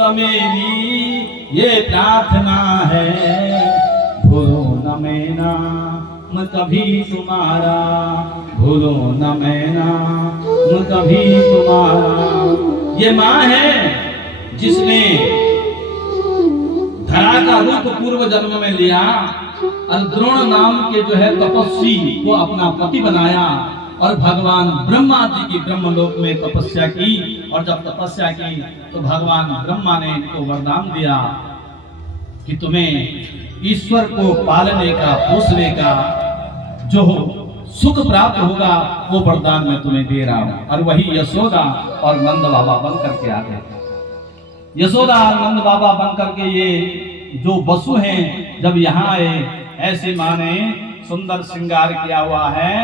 न मेरी ये प्रार्थना है, भूलो न मैं नाम कभी तुम्हारा, भूलो न मैं नाम कभी तुम्हारा। ये माँ है जिसने धरा का रूप पूर्व जन्म में लिया और द्रोण नाम के जो है तपस्वी को अपना पति बनाया और भगवान ब्रह्मा जी की ब्रह्मलोक में तपस्या की। और जब तपस्या की तो भगवान ब्रह्मा ने इनको वरदान दिया कि तुम्हें ईश्वर को पालने का, पोषने का जो सुख प्राप्त होगा वो वरदान मैं तुम्हें दे रहा हूं। और वही यशोदा और नंद बाबा बन करके आ गए। यशोदा और नंद बाबा बन करके ये जो वसु हैं जब यहाँ आए, ऐसे माँ ने सुंदर श्रृंगार किया हुआ है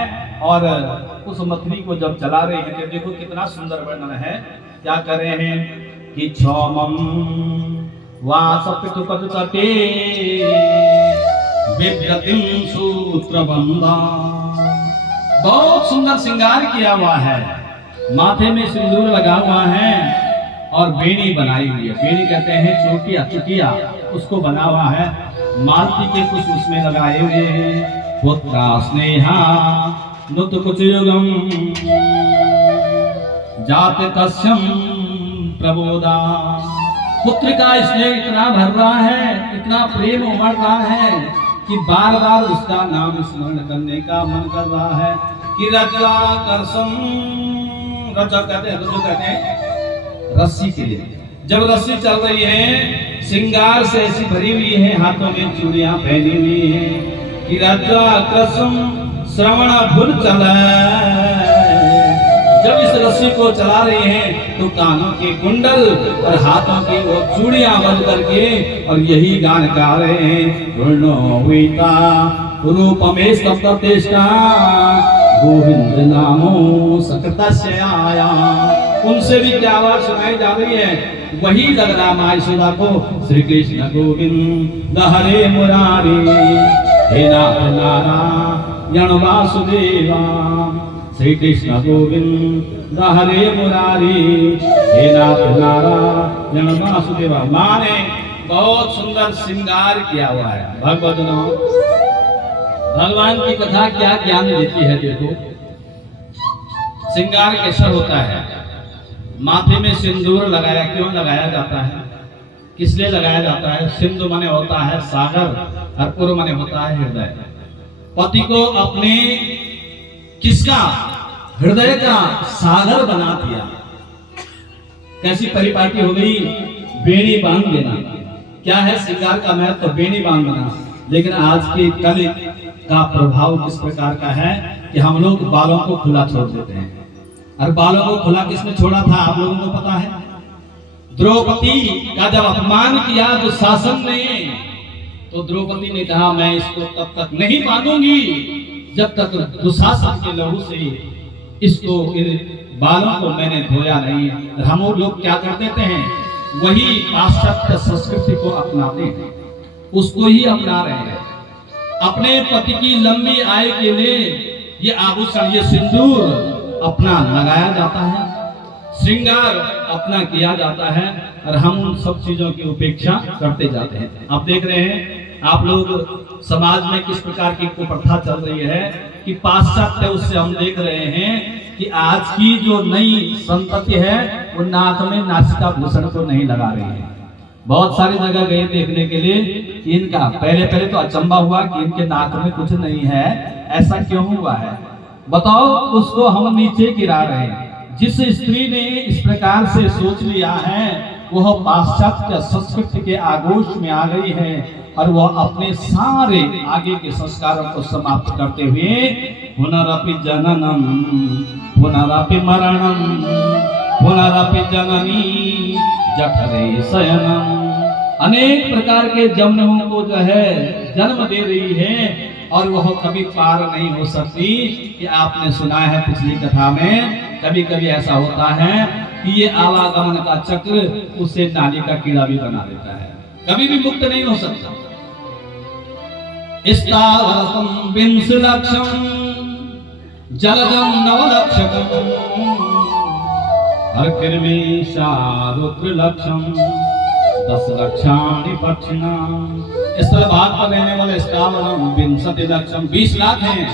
और उस मथुरी को जब चला रहे हैं तो देखो कितना सुंदर वर्णन है। क्या कर रहे हैं कि क्षौमम वासपितुपद तटे बिभ्रतिम सूत्रबंधा। बहुत सुंदर श्रृंगार किया हुआ है, माथे में सिंदूर लगा हुआ है और बेनी बनाई हुई है। बेनी कहते हैं चोटिया, चुटिया, उसको बना हुआ है। मालती के कुछ उसमें लगाए हुए हैं। पुत्रा स्नेहा नुत कुछ युगम जात कस्यम प्रबोधा। पुत्र का स्नेह इतना भर रहा है, इतना प्रेम उमड़ रहा है कि बार बार उसका नाम स्मरण करने का मन कर रहा है। कि रजा करसम, रजा कहते हैं रस्सी के लिए। जब रस्सी चल रही है, श्रृंगार से ऐसी भरी हुई है, हाथों में चूड़ियां पहनी हुई है। कि रजा करसम श्रवण भूल चला। जब इस रस्सी को चला रही हैं तो कानों के कुंडल और हाथों की वो चूड़ियां बन करके और यही गान गा रहे हैं। रूपमे सप्ततेष्टा गोविंद नामो सकतस्य आया। उनसे भी क्या आवाज सुनाई जा रही है, वही लग रहा माँ यशोदा को। श्री कृष्ण गोविंद हरे मुरारी, हे नाथ नारायण वासुदेवा। श्री कृष्ण गोविंद हरे मुरारी, हे नाथ नारायण वासुदेवा। माँ ने बहुत सुंदर श्रृंगार किया हुआ है। भगवदनों, भगवान की कथा क्या ज्ञान देती है। देखो श्रृंगार कैसा होता है। माथे में सिंदूर लगाया, क्यों लगाया जाता है, किस लिए लगाया जाता है। सिंधु माने होता है सागर और पुर माने होता है हृदय। पति को अपने किसका, हृदय का सागर बना दिया। कैसी परिपाटी हो गई, बेड़ी बांध देना। क्या है श्रृंगार का महत्व, तो बेड़ी बांधना। लेकिन आज के कल का प्रभाव किस प्रकार का है कि हम लोग बालों को खुला छोड़ देते हैं। और बालों को खुला किसने छोड़ा था, आप लोगों को पता है। द्रौपदी का जब अपमान किया दुशासन ने, तो द्रौपदी ने कहा मैं इसको तब तक नहीं बांधूंगी जब तक दुशासन के लहू से इसको, बालों को मैंने धोया नहीं। हम लोग क्या कर देते हैं, वही पाश्चात्य संस्कृति को अपनाते हैं, उसको ही अपना रहे हैं। अपने पति की लंबी आयु के लिए ये आभूषण, ये सिंदूर अपना लगाया जाता है, श्रृंगार अपना किया जाता है और हम उन सब चीजों की उपेक्षा करते जाते हैं। आप देख रहे हैं, आप लोग समाज में किस प्रकार की कुप्रथा चल रही है कि पाश्चात्य, उससे हम देख रहे हैं कि आज की जो नई संतति है वो नाक में नासिका भूषण को नहीं लगा रही है। बहुत सारी जगह गए देखने के लिए, इनका पहले तो अचंबा हुआ कि इनके नाक में कुछ नहीं है, ऐसा क्यों हुआ है बताओ। उसको हम नीचे गिरा रहे हैं। जिस स्त्री ने इस प्रकार से सोच लिया है वह पाश्चात्य संस्कृति के आगोश में आ गई है और वह अपने सारे आगे के संस्कारों को समाप्त करते हुए पुनरपि जननम पुनरपि मरणम पुनरपि जननी जठरे शयनम, अनेक प्रकार के जन्मों को जो है जन्म दे रही है और वह कभी पार नहीं हो सकती। कि आपने सुना है पिछली कथा में, कभी कभी ऐसा होता है कि ये आवागमन का चक्र उसे नाली का कीड़ा भी बना देता है, कभी भी मुक्त नहीं हो सकता। स्थावरतम विंश लक्षम जलदम नवलक्षकम हरकृमेशारुद्र लक्षम दस लक्षाणि पक्षिणा। इस तरह भाग पर रहने वाले स्थावरम विंशति लक्षम 20 लाख हैं।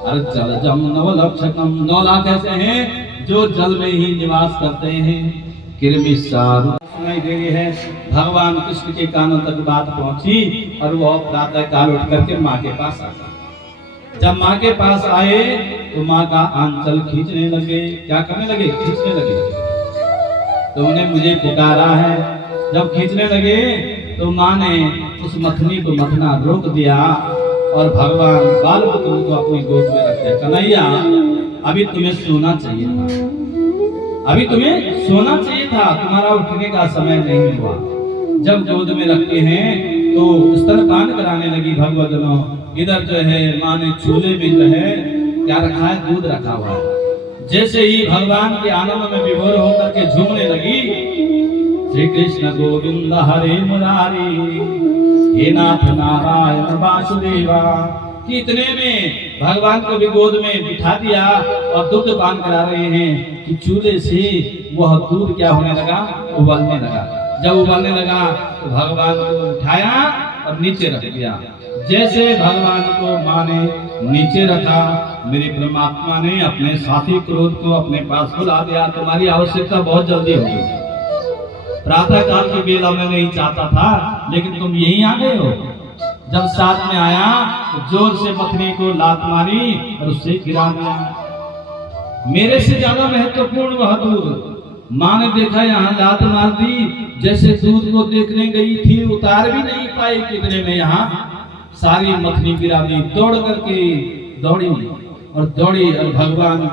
और जलजम 9 लक्षकम 9 लाख ऐसे हैं जो जल में ही निवास करते हैं। कृमि सारू सुनाई दे रही है। भगवान कृष्ण के कानों तक बात पहुंची और वो प्रातः काल उठ करके माँ के पास आ गए। जब माँ के पास आए तो माँ का आंचल खींचने लगे। क्या करने लगे? खींचने लगे। तो उन्हें मुझे पुकारा है। जब खींचने लगे तो माँ ने उस मथनी को मथना रोक दिया और भगवान बाल पुत्र को अपनी गोद में रख दिया। कन्हैया, अभी तुम्हें सोना चाहिए था, अभी तुम्हें सोना चाहिए था, तुम्हारा उठने का समय नहीं हुआ। जब गोद में रखते हैं तो स्तनपान कराने लगी भगवतनो। इधर जो है माँ ने चूल्हे में जो है क्या रखा है? दूध रखा हुआ है। जैसे ही भगवान के आनंद में विभोर होकर के झूमने लगी, श्री कृष्ण गोविंद हरे मुरारी, हे नाथ नारायण वासुदेवा। कि इतने में भगवान को भी गोद में बिठा दिया और दूध पान करा रहे हैं कि चूल्हे से वह दूध क्या होने लगा? उबलने लगा। जब उबलने लगा तो भगवान को उठाया और नीचे रख दिया। जैसे भगवान को माँ ने नीचे रखा, मेरे परमात्मा ने अपने साथी क्रोध को अपने पास बुला दिया। तुम्हारी आवश्यकता बहुत जल्दी होगी। प्रातः काल की बेला में नहीं चाहता था, लेकिन तुम यहीं आ गए हो। जब साथ में आया तो जोर से मथनी को लात मारी और उससे गिरा दिया। मेरे से ज्यादा महत्वपूर्ण वह दूध। माँ ने देखा यहाँ लात मार दी, जैसे दूध को देखने गई थी, उतार भी नहीं पाई। कितने में यहाँ सारी मथनी गिरा दी। दौड़ करके दौड़ी और भगवान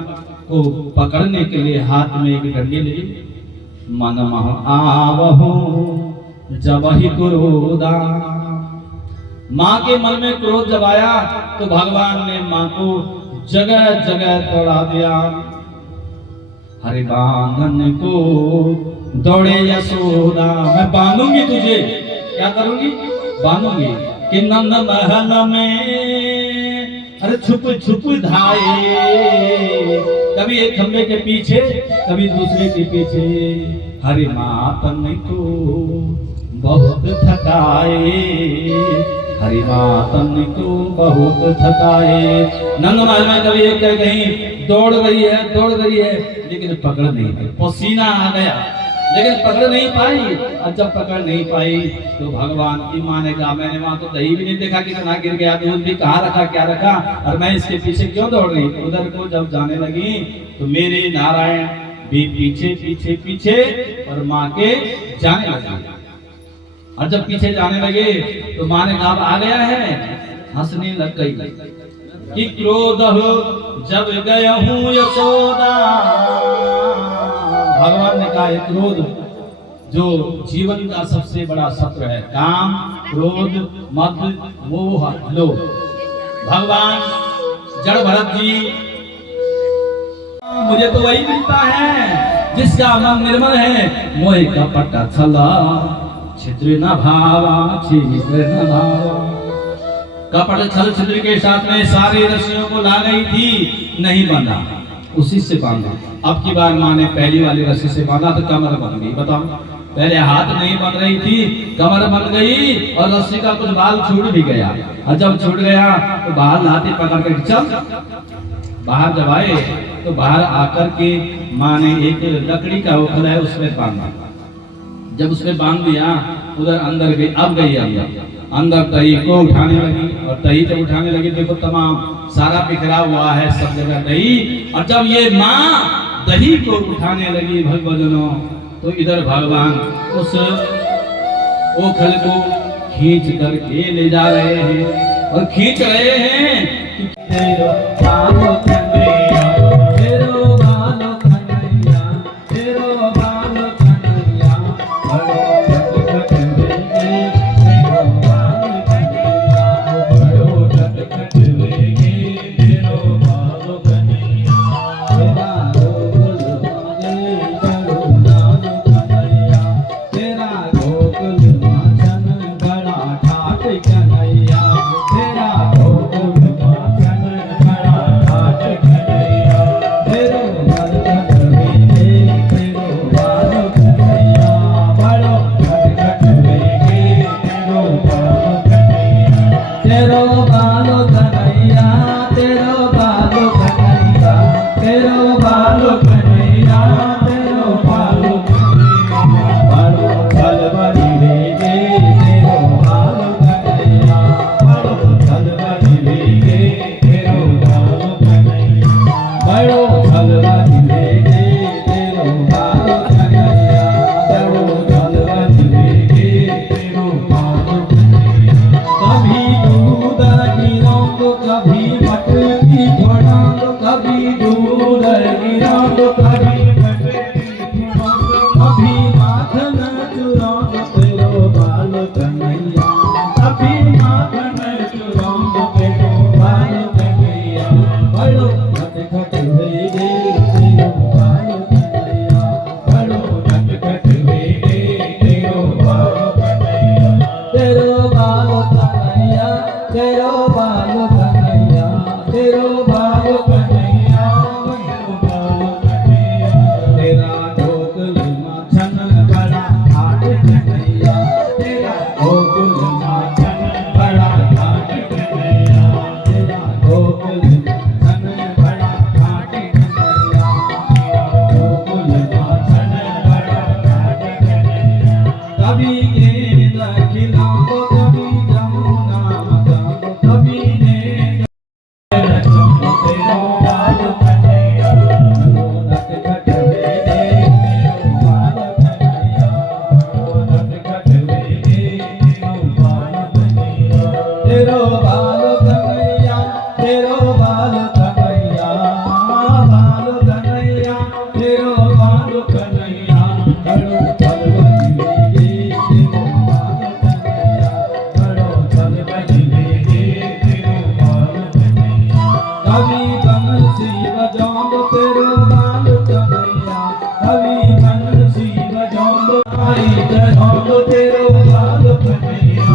को पकड़ने के लिए हाथ में एक डंडी ली। मन मह आवहु जब ही क्रोधा। माँ के मन में क्रोध जब आया तो भगवान ने माँ को जगह जगह दौड़ा दिया। हरि बांधन को दौड़े यशोदा। मैं बांधूंगी तुझे। क्या करूंगी? बांधूंगी। कि नंद महल में अरे छुप छुप धाए, कभी एक खंबे के पीछे, कभी दूसरे के पीछे। हरि मातन को बहुत थकाए, हरि मातन को बहुत थकाए। नंद महल में कभी एक कहीं दौड़ रही है लेकिन पकड़ नहीं पाई। पसीना आ गया लेकिन पकड़ नहीं पाई। और जब पकड़ नहीं पाई तो भगवान की माँ ने कहा, मैंने वहां तो दही भी नहीं देखा कितना गिर गया, दूध भी कहाँ रखा, क्या रखा, और मैं इसके पीछे क्यों दौड़ रही। उधर को जब जाने लगी तो मेरे नारायण भी पीछे पीछे पीछे और माँ के जाने लगे। और जब पीछे जाने लगे तो माँ ने कहा, आ गया है। हंसने लग गई कि क्रोध हो जब गया हूँ यशोदा। भगवान ने कहा, क्रोध जो जीवन का सबसे बड़ा शत्रु है, काम क्रोध मद मोह लोभ। भगवान जड़ भरत जी, मुझे तो वही मिलता है जिसका मन निर्मल है। मोह कपट छला छिद्र न भावा, छिद्र न भावा। कपट छल छिद्र के साथ में सारे रस्सियों को ला गई थी, नहीं बांधा, उसी से बांधा। अब की बार माँ ने पहली वाली रस्सी से बांधा तो कमर बन गई। बताओ, पहले हाथ नहीं बन रही थी, कमर बन गई और रस्सी का कुछ बाल छूट भी गया। और जब छूट गया तो बाहर लाते पकड़ कर चल। बाहर जब आए तो बाहर आकर के माँ ने एक लकड़ी का ओखला है उसमें बांधा। जब उसमें बांध दिया उधर अंदर गई। अब गई अंदर दही को उठाने लगी और दही जब उठाने लगी, देखो तमाम सारा बिखरा हुआ है सब जगह दही। और जब ये माँ दही को उठाने लगी भगवजनों, तो इधर भगवान उस ओखल को खींच करके ले जा रहे हैं और खींच रहे हैं। कभी गेंद खिलाओ कभी जमुना मचाओ कभी गेंद रचो तेरो बाल कन्हैया नट खटवे दे तेरो बाल कन्हैया नट खटवे दे तेरो बाल कन्हैया तेरो बाल कन्हैया तेरो बाल कन्हैया बाल कन्हैया तेरो बाल कन्हैया बड़ो चल बजवे गे तेरो बाल कन्हैया बड़ो चल बजवे गे तेरो बाल कन्हैया कभी बंसी बजाओ तेरो बाल कन्हैया कभी बंसी बजाओ आई जगाओ तेरो बाल कन्हैया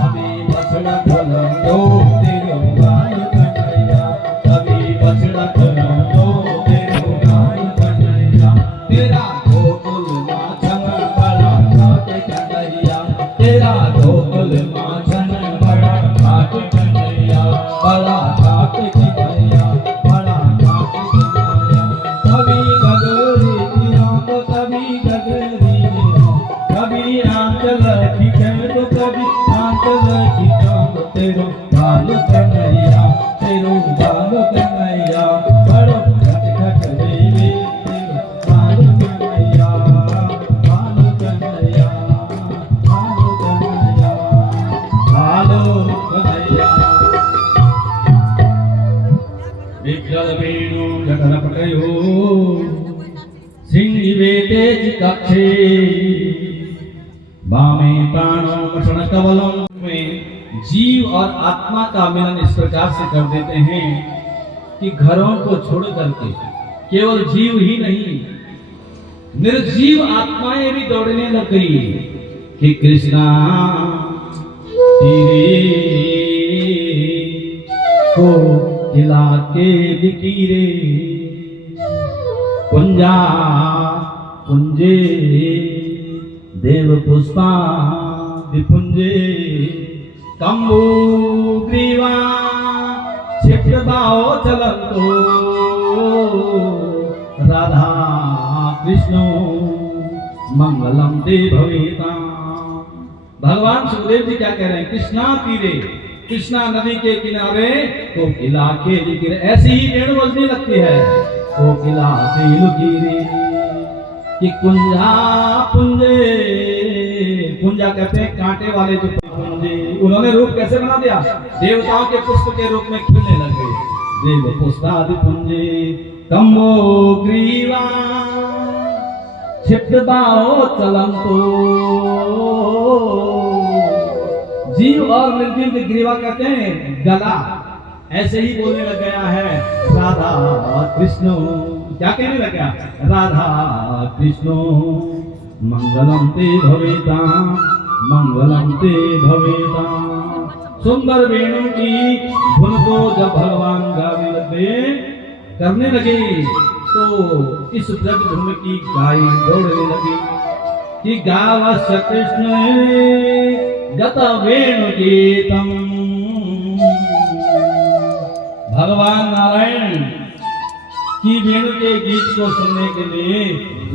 कभी बछड़ा खलाओ तेरो बाल कन्हैया कभी बछड़ा खलाओ तेरो बाल कन्हैया तेरा गोकुल माखन बड़ा घाट कन्हैया तेरा गोकुल माखन बड़ा घाट कन्हैया बड़ा घाट कन्हैया बड़ा घाट कन्हैया कभी गगरी की रात कभी गगरी की रात कभी आंचल की खेत कभी आंचल की चांद तेरो बाल कन्हैया तेरो बाल कन्हैया बड़ो खट खट रे तेरो बाल कन्हैया बाल कन्हैया बाल कन्हैया बाल कन्हैया विकल वेणु जठर पटयो सिंह वेतेज कक्षे वामे प्राणो मषण कवलम में जीव और आत्मा का मिलन इस प्रकार से कर देते हैं कि घरों को छोड़ करके केवल जीव ही नहीं निर्जीव आत्माएं भी दौड़ने लग गई कि कृष्णा तेरे को खिला के बिकीरे कुंजा कुंजे देव पुष्पा विपुंजे कंबू ग्रीवा क्षिप्र बाओ चलंतो राधा कृष्ण मंगलम ते भवेता। भगवान सुखदेव जी क्या कह रहे हैं? कृष्णा तीरे कृष्णा नदी के किनारे कोकिला खेली गिरे ऐसी ही वेणु बजने लगती है कोकिला खेल गिरे कि कुंजा पुंजे कुंजा कहते हैं कांटे वाले जो पुंजे उन्होंने रूप कैसे बना दिया देवताओं के पुष्प के रूप में खिलने लगे देव पुष्पादि पुंजे कम्बो ग्रीवा क्षिप्त बाओ चलंतो जीव और निर्जीव के ग्रीवा कहते हैं गला ऐसे ही बोलने लग गया है राधा कृष्ण क्या कहने लग गया राधा कृष्ण मंगलम ते भवेता मंगलम ते भवेता। सुंदर वेणु की धुन को जब भगवान गाने लगे करने लगे तो इस ब्रज भूमि की गाय दौड़ने लगी कि गावस्य कृष्ण गत वेणु गीतम। भगवान नारायण की वेणु के गीत को सुनने के लिए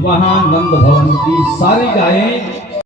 वहां नंद भवन की सारी गायें